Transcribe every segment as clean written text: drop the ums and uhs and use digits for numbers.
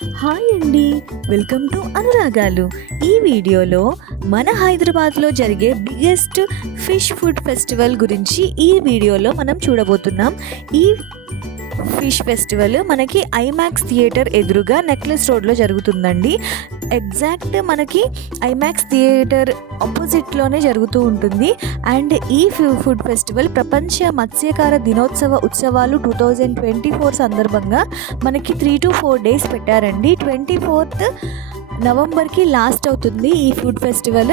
Hi అండి. Welcome to అనురాగాలు. ఈ వీడియోలో మన హైదరాబాద్లో జరిగే బిగ్గెస్ట్ ఫిష్ ఫుడ్ ఫెస్టివల్ గురించి ఈ వీడియోలో మనం చూడబోతున్నాం. ఈ ఫిష్ ఫెస్టివల్ మనకి ఐమాక్స్ థియేటర్ ఎదురుగా నెక్లెస్ రోడ్లో జరుగుతుందండి. ఎగ్జాక్ట్ మనకి ఐమాక్స్ థియేటర్ ఆపోజిట్లోనే జరుగుతూ ఉంటుంది. అండ్ ఈ ఫుడ్ ఫెస్టివల్ ప్రపంచ మత్స్యకార దినోత్సవ ఉత్సవాలు 2024 సందర్భంగా మనకి 3 to 4 డేస్ పెట్టారండి. 24th నవంబర్కి లాస్ట్ అవుతుంది ఈ ఫుడ్ ఫెస్టివల్.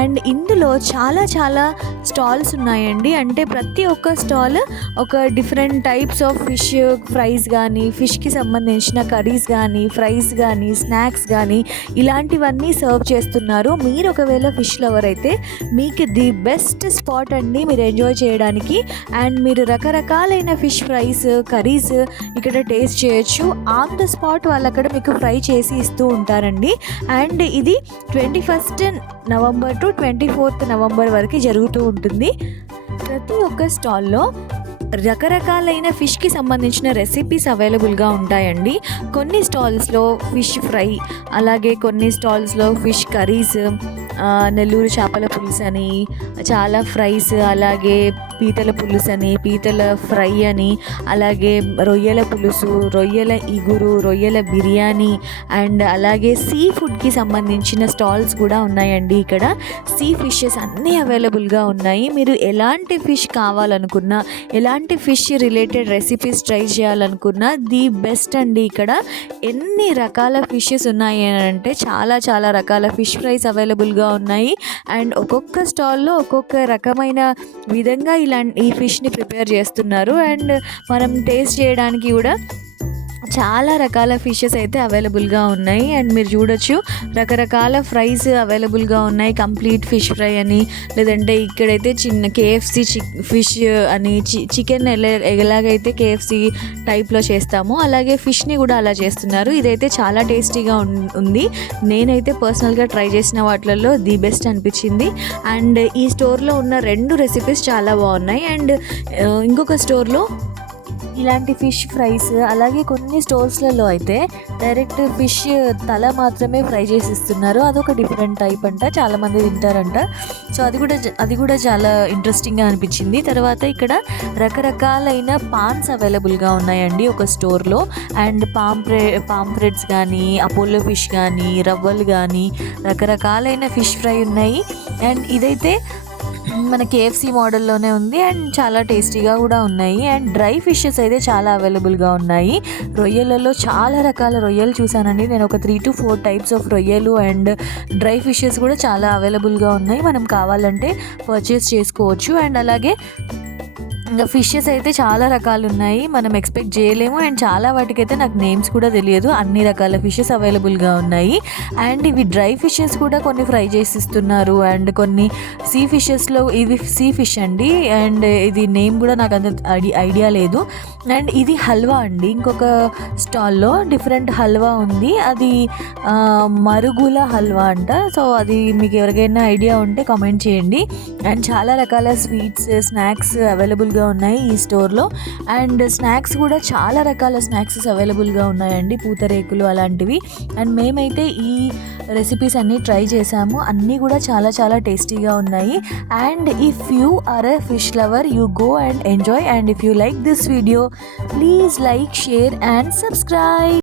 అండ్ ఇందులో చాలా స్టాల్స్ ఉన్నాయండి. అంటే ప్రతి ఒక్క స్టాల్ ఒక different types of fish fries కానీ, ఫిష్కి సంబంధించిన కర్రీస్ కానీ, ఫ్రైస్ కానీ, స్నాక్స్ కానీ ఇలాంటివన్నీ సర్వ్ చేస్తున్నారు. మీరు ఒకవేళ ఫిష్ లవర్ అయితే మీకు ది బెస్ట్ స్పాట్ అండి మీరు ఎంజాయ్ చేయడానికి. అండ్ మీరు రకరకాలైన ఫిష్ ఫ్రైస్, కర్రీస్ ఇక్కడ టేస్ట్ చేయొచ్చు. ఆన్ ద స్పాట్ వాళ్ళు అక్కడ మీకు ఫ్రై చేసి ఇస్తూ ఉంటారండి. అండ్ ఇది 21st November to 24th November వరకు జరుగుతూ ఉంటుంది. ప్రతి ఒక్క స్టాల్లో రకరకాలైన ఫిష్కి సంబంధించిన రెసిపీస్ అవైలబుల్గా ఉంటాయండి. కొన్ని స్టాల్స్లో ఫిష్ ఫ్రై, అలాగే కొన్ని స్టాల్స్లో ఫిష్ కర్రీస్, నెల్లూరు చేపల పులుసు అని, చాలా ఫ్రైస్, అలాగే పీతల పులుసు అని, పీతల ఫ్రై అని, అలాగే రొయ్యల పులుసు, రొయ్యల ఇగురు, రొయ్యల బిర్యానీ, అండ్ అలాగే సీ ఫుడ్కి సంబంధించిన స్టాల్స్ కూడా ఉన్నాయండి. ఇక్కడ సీ ఫిషెస్ అన్నీ అవైలబుల్గా ఉన్నాయి. మీరు ఎలాంటి ఫిష్ కావాలనుకున్నా, ఎలాంటి ఫిష్ రిలేటెడ్ రెసిపీస్ ట్రై చేయాలనుకున్నా ది బెస్ట్ అండి. ఇక్కడ ఎన్ని రకాల ఫిషెస్ ఉన్నాయి అంటే చాలా రకాల ఫిష్ ఫ్రైస్ అవైలబుల్గా ఉన్నాయి. అండ్ ఒక్కొక్క స్టాల్లో ఒక్కొక్క రకమైన విధంగా ఈ ఫిష్ని ప్రిపేర్ చేస్తున్నారు. అండ్ మనం టేస్ట్ చేయడానికి కూడా చాలా రకాల ఫిషెస్ అయితే అవైలబుల్గా ఉన్నాయి. అండ్ మీరు చూడొచ్చు రకరకాల ఫ్రైస్ అవైలబుల్గా ఉన్నాయి. కంప్లీట్ ఫిష్ ఫ్రై అని, లేదంటే ఇక్కడైతే చిన్న KFC ఫిష్ అని, చికెన్ ఎలాగైతే KFC టైప్లో చేస్తామో అలాగే ఫిష్ని కూడా అలా చేస్తున్నారు. ఇదైతే చాలా టేస్టీగా ఉంది. నేనైతే పర్సనల్గా ట్రై చేసిన వాటిల్లో ది బెస్ట్ అనిపించింది. అండ్ ఈ స్టోర్లో ఉన్న 2 రెసిపీస్ చాలా బాగున్నాయి. అండ్ ఇంకొక స్టోర్లో ఇలాంటి ఫిష్ ఫ్రైస్, అలాగే కొన్ని స్టోర్స్లలో అయితే డైరెక్ట్ ఫిష్ తల మాత్రమే ఫ్రై చేసి ఇస్తున్నారు. అదొక డిఫరెంట్ టైప్ అంట, చాలామంది తింటారంట. సో అది కూడా చాలా ఇంట్రెస్టింగ్గా అనిపించింది. తర్వాత ఇక్కడ రకరకాలైన పాన్స్ అవైలబుల్గా ఉన్నాయండి ఒక స్టోర్లో. అండ్ పాంప్రెట్స్ కానీ, అపోలో ఫిష్ కానీ, రవ్వలు కానీ, రకరకాలైన ఫిష్ ఫ్రై ఉన్నాయి. అండ్ ఇదైతే మన KFC మోడల్లోనే ఉంది. అండ్ చాలా టేస్టీగా కూడా ఉన్నాయి. అండ్ డ్రై ఫిషెస్ అయితే చాలా అవైలబుల్గా ఉన్నాయి. రొయ్యలలో చాలా రకాల రొయ్యలు చూసానండి నేను. ఒక 3 to 4 టైప్స్ ఆఫ్ రొయ్యలు అండ్ డ్రై ఫిషెస్ కూడా చాలా అవైలబుల్గా ఉన్నాయి. మనం కావాలంటే పర్చేస్ చేసుకోవచ్చు. అండ్ అలాగే ఇంకా ఫిషెస్ అయితే చాలా రకాలు ఉన్నాయి, మనం ఎక్స్పెక్ట్ చేయలేము. అండ్ చాలా వాటికైతే నాకు నేమ్స్ కూడా తెలియదు. అన్ని రకాల ఫిషెస్ అవైలబుల్గా ఉన్నాయి. అండ్ ఇవి డ్రై ఫిషెస్ కూడా కొన్ని ఫ్రై చేసి ఇస్తున్నారు. అండ్ కొన్ని సీ ఫిషెస్లో ఇవి సీ ఫిష్ అండి. అండ్ ఇది నేమ్ కూడా నాకు అంత ఐడియా లేదు. అండ్ ఇది హల్వా అండి. ఇంకొక స్టాల్లో డిఫరెంట్ హల్వా ఉంది. అది మరుగుల హల్వా అంట. సో అది మీకు ఎవరికైనా ఐడియా ఉంటే కామెంట్ చేయండి. అండ్ చాలా రకాల స్వీట్స్, స్నాక్స్ అవైలబుల్గా ఉన్నాయి ఈ స్టోర్లో. అండ్ స్నాక్స్ కూడా చాలా రకాల స్నాక్స్ అవైలబుల్గా ఉన్నాయండి, పూతరేకులు అలాంటివి. అండ్ మేమైతే ఈ రెసిపీస్ అన్నీ ట్రై చేసాము. అన్నీ కూడా చాలా టేస్టీగా ఉన్నాయి. And if you are a fish lover, you go and enjoy. And if you like this video, please like, share and subscribe.